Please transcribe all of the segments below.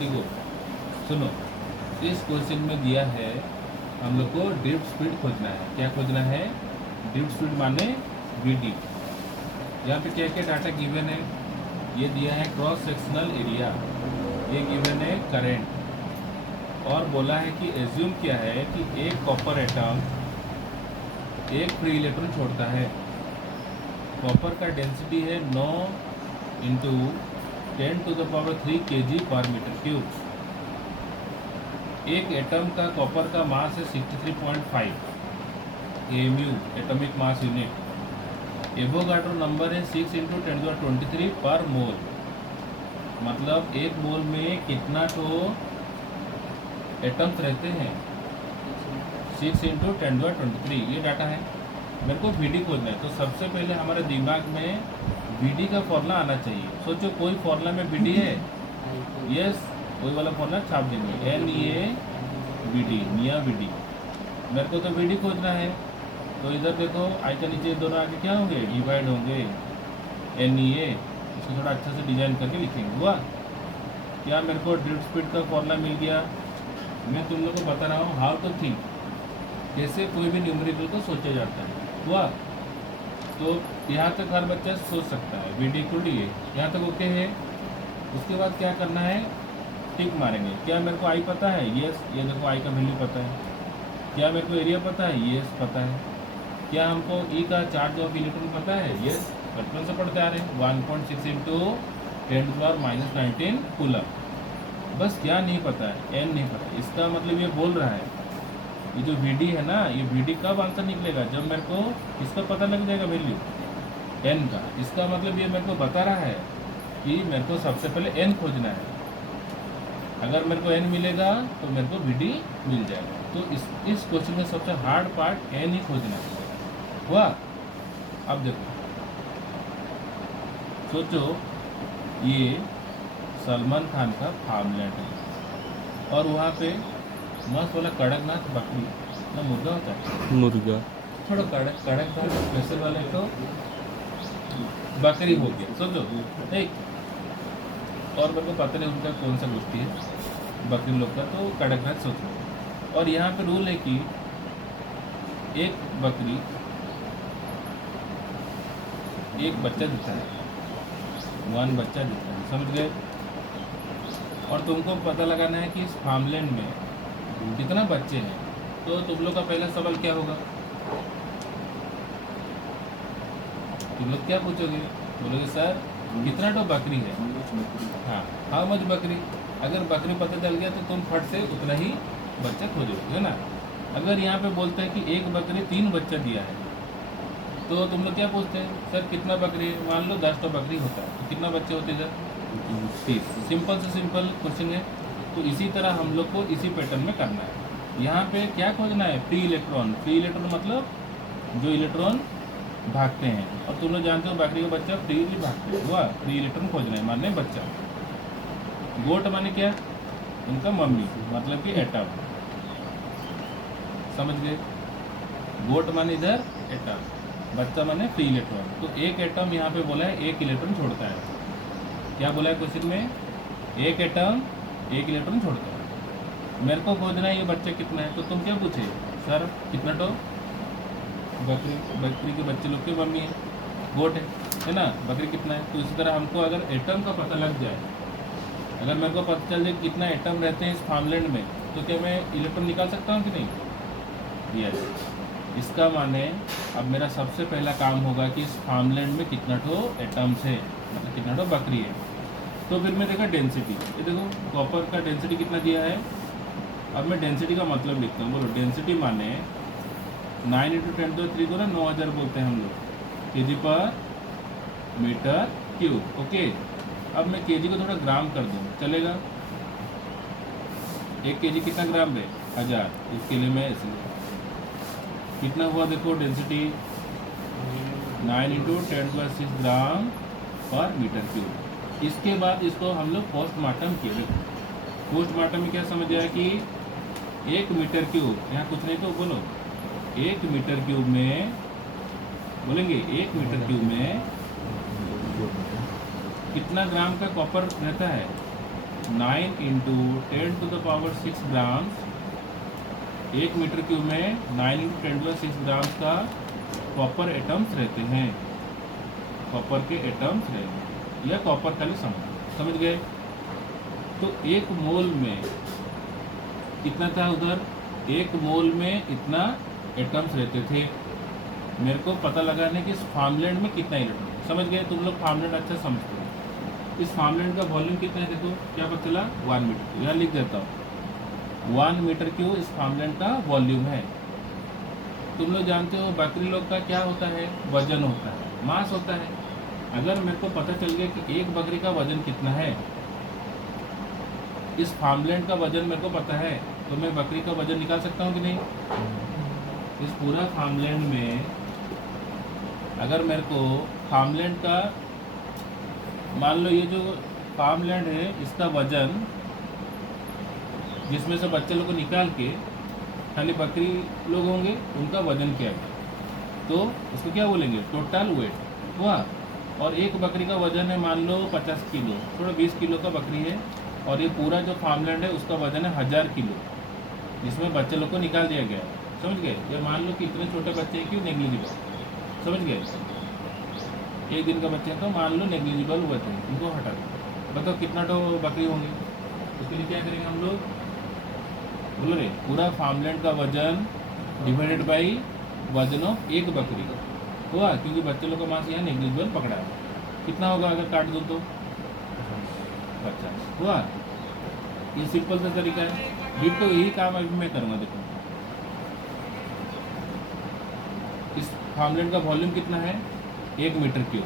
देखो सुनो, इस क्वेश्चन में दिया है हम लोग को ड्रिफ्ट स्पीड खोजना है। क्या खोजना है? ड्रिफ्ट स्पीड माने वीडी। यहाँ पे क्या क्या डाटा गिवन है? ये दिया है क्रॉस सेक्शनल एरिया, ये गिवन है करंट, और बोला है कि एज्यूम किया है कि एक कॉपर एटम एक फ्री इलेक्ट्रॉन छोड़ता है। कॉपर का डेंसिटी है 9 इंटू 10⁻³ kg/m³। एक एटम का कॉपर का मास है 63.5 AMU, atomic mass unit. Avogadro number है 6 × 10⁻23 पर मोल। मतलब एक मोल में कितना तो एटम्स रहते हैं? 6 × 10⁻23। ये डाटा है। मेरे को वीडी खोजना है, तो सबसे पहले हमारे दिमाग में वीडी का फॉर्मूला आना चाहिए। सोचो कोई फॉर्मूला में वीडी है? यस, वही वाला फॉर्मूला छाप देंगे, NEAVD, निया वीडी। मेरे को तो वीडी खोजना है, तो इधर देखो आई के नीचे दोनों आगे क्या होंगे? डिवाइड होंगे। NEA, इसको थोड़ा अच्छा से डिजाइन करके लिखेंगे। हुआ क्या? मेरे को ड्रिफ्ट स्पीड का फॉर्मूला मिल गया। मैं तुम लोग को बता रहा हूँ हाउ टू थिंक, कैसे कोई भी न्यूमेरिकल को सोचा जाता है। हुआ? तो यहाँ तक हर बच्चा सोच सकता है। वीडी को लिए यहाँ तक ओके है। उसके बाद क्या करना है? टिक मारेंगे। क्या मेरे को आई पता है? यस, ये देखो आई का वैल्यू पता है। क्या मेरे को एरिया पता है? यस पता है। क्या हमको ई का चार्ज ऑफ इलेक्ट्रॉन पता है? यस, बचपन से पढ़ते आ रहे हैं। 1.6 × 10⁻19 कूलम। बस क्या नहीं पता है? n नहीं पता। इसका मतलब ये बोल रहा है, ये जो वीडी है ना, ये वीडी कब आंसर निकलेगा? जब मेरे को इसका पता लग जाएगा वैल्यू n का। इसका मतलब ये मेरे को बता रहा है कि मेरे को सबसे पहले n खोजना है। अगर मेरे को n मिलेगा तो मेरे को वीडी मिल जाएगा। तो इस क्वेश्चन का सबसे हार्ड पार्ट n ही खोजना है। हुआ? अब देखो, सोचो ये सलमान खान का फार्मलैंड है, और वहाँ पे मस्त वाला कड़कनाथ बकरी ना मुर्गा होता है, मुर्गा थोड़ा कड़कनाथ स्पेशल वाले तो बकरी हो गया। सोचो एक, और मेरे को पता नहीं उनका कौन सा गोष्ठी है बकरी लोग का, तो कड़कनाथ सोचो। और यहाँ पे रूल है कि एक बकरी एक बच्चा देता है, 1 बच्चा देता है। समझ गए? और तुमको पता लगाना है कि इस फार्मलैंड में कितना बच्चे हैं। तो तुम लोग का पहला सवाल क्या होगा? तुम लोग क्या पूछोगे? बोलोगे सर कितना तो बकरी है। हाँ, हाउ मच बकरी। अगर बकरी पता चल गया तो तुम फट से उतना ही बच्चा खोजोगे, है ना। अगर यहाँ पे बोलते हैं कि एक बकरी 3 बच्चा दिया है, तो तुम लोग क्या पूछते हैं? सर कितना बकरी है? मान लो 10 बकरी होता है, तो कितना बच्चे होते हैं सर? 30। सिंपल से सिंपल क्वेश्चन है। तो इसी तरह हम लोग को इसी पैटर्न में करना है। यहाँ पे क्या खोजना है? Free electron. फ्री इलेक्ट्रॉन मतलब जो इलेक्ट्रॉन भागते हैं, और तुम लोग जानते हो बकरी का बच्चा फ्रीली भागते हैं। हुआ? फ्री इलेक्ट्रॉन खोजना है माने बच्चा। गोट माने क्या? उनका मम्मी, मतलब कि एटम। समझ गए? गोट माने इधर एटम, बच्चा माने फ्री इलेक्ट्रॉन। तो एक एटम यहाँ पे बोला है 1 इलेक्ट्रॉन छोड़ता है। क्या बोला है क्वेश्चन में? एक एटम 1 इलेक्ट्रॉन छोड़ता है। मेरे को खोजना है ये बच्चा कितना है। तो तुम क्या पूछे? सर कितना तो बकरी के बच्चे लोग की मम्मी है, गोट है ना। बकरी कितना है? तो इसी तरह हमको अगर एटम का पता लग जाए, अगर मेरे को पता चल जाए कितना एटम रहते हैं इस फार्मलैंड में, तो क्या मैं इलेक्ट्रॉन निकाल सकता हूँ कि नहीं? यस। इसका माने अब मेरा सबसे पहला काम होगा कि इस फार्मलैंड में कितना तो एटम्स है, मतलब कितना तो बकरी है। तो फिर मैं देखा डेंसिटी, ये देखो कॉपर का डेंसिटी कितना दिया है। अब मैं डेंसिटी का मतलब लिखता हूँ। बोलो डेंसिटी माने 9 × 10⁻³ को ना 9000 बोलते हैं हम लोग, kg/m³। ओके। अब मैं kg को थोड़ा ग्राम कर दूँ, चलेगा? 1 kg कितना ग्राम है? 1000। इसके लिए मैं ऐसे कितना हुआ देखो डेंसिटी 9 × 10⁻6 g/m³। इसके बाद इसको हम लोग पोस्टमार्टम किए। देखो पोस्टमार्टम में क्या समझ आया कि 1 m³, यहाँ कुछ नहीं तो बोलो 1 m³ में, बोलेंगे 1 m³ में कितना ग्राम का कॉपर रहता है? 9 इंटू 10⁻6 ग्राम्स, 1 मीटर क्यूब में 9 इंटू 10⁻6 ग्राम्स का कॉपर एटम्स रहते हैं, कॉपर के एटम्स रहते हैं, या कॉपर खाली समझ गए। तो 1 मोल में कितना था उधर, 1 मोल में इतना एटम्स रहते थे। मेरे को पता लगाना कि इस फार्मलैंड में कितना इलेक्ट्रॉन, समझ गए तुम लोग, फार्मलैंड अच्छा समझते हो। इस फार्मलैंड का वॉल्यूम कितना है, देखो क्या पता चला, 1 मीटर, यहाँ लिख देता हूँ 1 मीटर क्यूब इस फार्मलैंड का वॉल्यूम है। तुम लोग जानते हो बकरी लोग का क्या होता है, वजन होता है, मास होता है। अगर मेरे को पता चल गया कि एक बकरी का वजन कितना है, इस फार्मलैंड का वजन मेरे को पता है, तो मैं बकरी का वजन निकाल सकता हूँ कि नहीं। इस पूरा फार्मलैंड में अगर मेरे को फार्मलैंड का, मान लो ये जो फार्मलैंड है इसका वजन, जिसमें से बच्चे लोग को निकाल के खाली बकरी लोग होंगे उनका वजन क्या है, तो उसको क्या बोलेंगे, टोटल वेट हुआ। और एक बकरी का वजन है मान लो 50 किलो, थोड़ा 20 किलो का बकरी है, और ये पूरा जो फार्मलैंड है उसका वजन है 1000 किलो, जिसमें बच्चे लोग को निकाल दिया गया है, समझ गए। या मान लो कि इतने छोटे बच्चे हैं क्यों, नेग्लिजिबल, समझ गए, 1 दिन का बच्चे तो मान लो नेग्लिजिबल हुए थे, उनको हटा दो। बताओ कितना तो बकरी होंगी, उसके लिए क्या करेंगे हम लोग, बोल रहे पूरा फार्मलैंड का वजन डिवाइडेड बाई वजन ऑफ एक बकरी हुआ, क्योंकि बच्चे लोग का मांस यहाँ नेग्लिजिबल पकड़ा है। कितना होगा अगर काट दो तो 50 हुआ। ये सिंपल सा तरीका है। डिट तो यही काम अभी मैं करूँगा। देखो इस फार्मलैंड का वॉल्यूम कितना है, 1 मीटर क्यूब।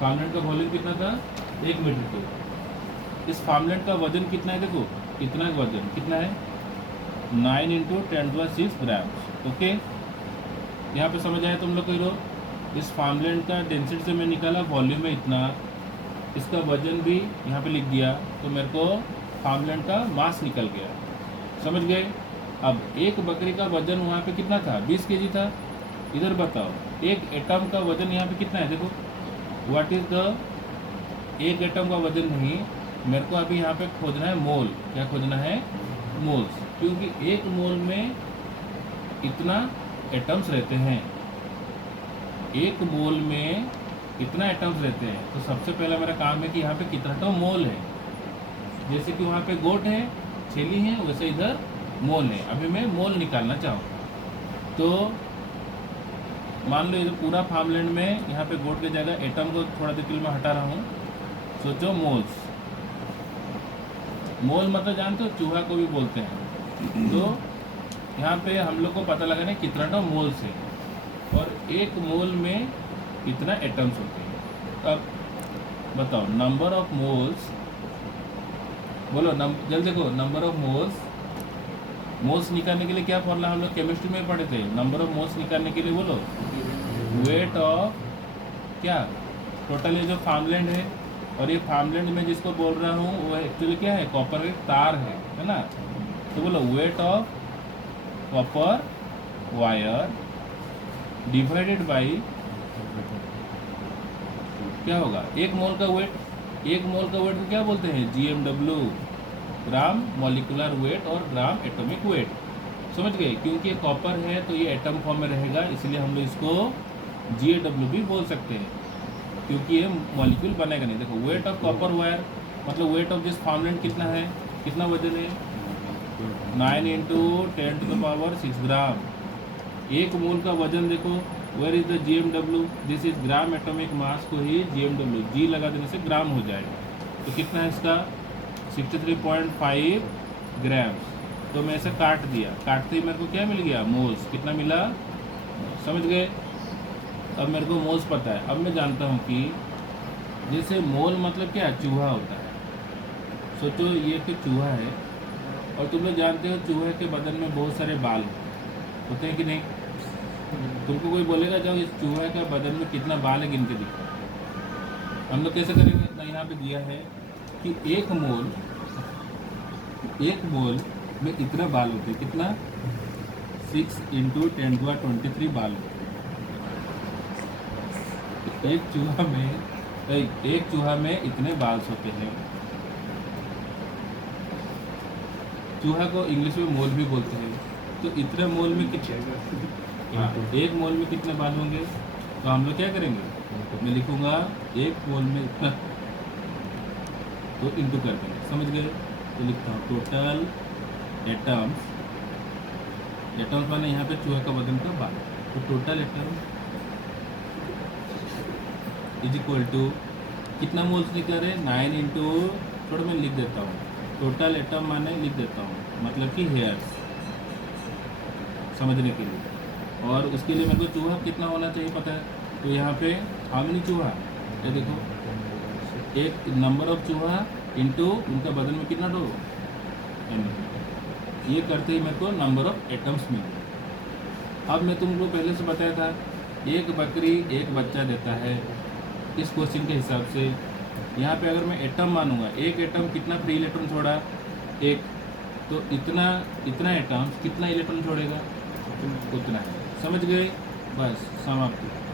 फार्मलैंड का वॉल्यूम कितना था, 1 मीटर क्यूब। इस फार्मलैंड का वजन कितना है, देखो इतना वजन कितना है, 9 इंटू 10⁻6 ग्राम्स। ओके, यहाँ पे समझ आया तुम लोग को। इस फार्मलैंड का डेंसिटी से मैं निकाला, वॉल्यूम है इतना, इसका वजन भी यहाँ पे लिख दिया, तो मेरे को फार्मलैंड का मास निकल गया, समझ गए। अब एक बकरी का वजन वहाँ पे कितना था, 20 केजी था। इधर बताओ एक एटम का वजन यहाँ पे कितना है, देखो व्हाट इज द, एक एटम का वजन नहीं, मेरे को अभी यहाँ पे खोजना है मोल। क्या खोजना है, मोल्स, क्योंकि एक मोल में इतना एटम्स रहते हैं, एक मोल में इतना एटम्स रहते हैं। तो सबसे पहला मेरा काम है कि यहाँ पे कितना तो मोल है। जैसे कि वहाँ पे गोट है, छेली है, वैसे इधर मोल है। अभी मैं मोल निकालना चाहूँ, तो मान लो ये पूरा फार्मलैंड में यहाँ पे गोट की जगह एटम को थोड़ा देर के लिए मैं हटा रहा हूँ। सोचो मोल्स, मोल मतलब जानते हो, चूहा को भी बोलते हैं। तो यहाँ पे हम लोग को पता लगाना है कितना तो मोल्स है, और एक मोल में कितना एटम्स होते हैं। अब बताओ नंबर ऑफ मोल्स, बोलो जल्दी देखो, नंबर ऑफ मोल्स। मोल्स निकालने के लिए क्या फॉर्मूला हम लोग केमिस्ट्री में पढ़े थे, नंबर ऑफ मोल्स निकालने के लिए बोलो वेट ऑफ क्या, टोटल ये जो फार्मलैंड है, और ये फार्मलैंड में जिसको बोल रहा हूँ वो एक्चुअली क्या है, कॉपर एक तार है ना। तो बोलो weight of copper wire divided by क्या होगा, एक मोल का वेट। एक मोल का वेट को क्या बोलते हैं, GMW, ग्राम मॉलिकुलर वेट और ग्राम एटॉमिक वेट, समझ गए। क्योंकि ये कॉपर है तो ये एटम फॉर्म में रहेगा, इसलिए हम लोग इसको GAW भी बोल सकते हैं, क्योंकि ये मॉलिक्यूल बनेगा नहीं। देखो वेट ऑफ कॉपर वायर मतलब वेट ऑफ दिस फार्मलैंड कितना है, कितना वजन है, 9 इंटू 10⁻6 ग्राम। एक मोल का वजन देखो, where is the GMW, this is gram atomic mass को ही GMW, G लगा देने से ग्राम हो जाएगा। तो कितना है इसका 63.5 ग्राम्स। तो मैं इसे काट दिया, काटते ही मेरे को क्या मिल गया, मोल्स। कितना मिला, समझ गए। अब मेरे को मोल्स पता है। अब मैं जानता हूँ कि जैसे मोल मतलब क्या, चूहा होता है। सोचो ये कि चूहा है, और तुम लोग जानते हो चूहे के बदन में बहुत सारे बाल होते हैं कि नहीं। तुमको कोई बोलेगा जाओ इस चूहे का बदन में कितना बाल है गिन के दिखाओ। हम लोग कैसे करेंगे, तो यहाँ पे दिया है कि एक मोल में इतना बाल होते हैं, कितना 6 इंटू 10⁻23 बाल होते हैं। एक चूहा में इतने बाल होते हैं। चूहा को इंग्लिश में मोल भी बोलते हैं। तो इतने मोल में कितने, हाँ, एक मोल में कितने बाल होंगे? तो हम लोग क्या करेंगे, मैं लिखूंगा एक मोल में इतना, तो इंटू कर देंगे, समझ गए? तो लिखता हूँ टोटल एटम्स, एटम्स माने यहाँ पे चूहा का वजन का बाल, तो total atom is equal to कितना मोल्स निकल रहे, 9 इंटू, थोड़ा मैं लिख देता हूँ, टोटल एटम माने लिख देता हूँ, मतलब कि हेयर्स, समझने के लिए। और उसके लिए मेरे को चूहा कितना होना चाहिए पता है, तो यहाँ पे हाउ मेनी चूहा, ये देखो, एक नंबर ऑफ चूहा इंटू उनका बदन में कितना डो, ये करते ही मेरे को नंबर ऑफ एटम्स मिले। अब मैं तुमको पहले से बताया था, एक बकरी एक बच्चा देता है, इस क्वेश्चन के हिसाब से यहाँ पे अगर मैं एटम मानूंगा, एक एटम कितना फ्री इलेक्ट्रॉन छोड़ा, एक, तो इतना इतना एटम कितना इलेक्ट्रॉन छोड़ेगा, उतना है, समझ गए? बस समाप्त।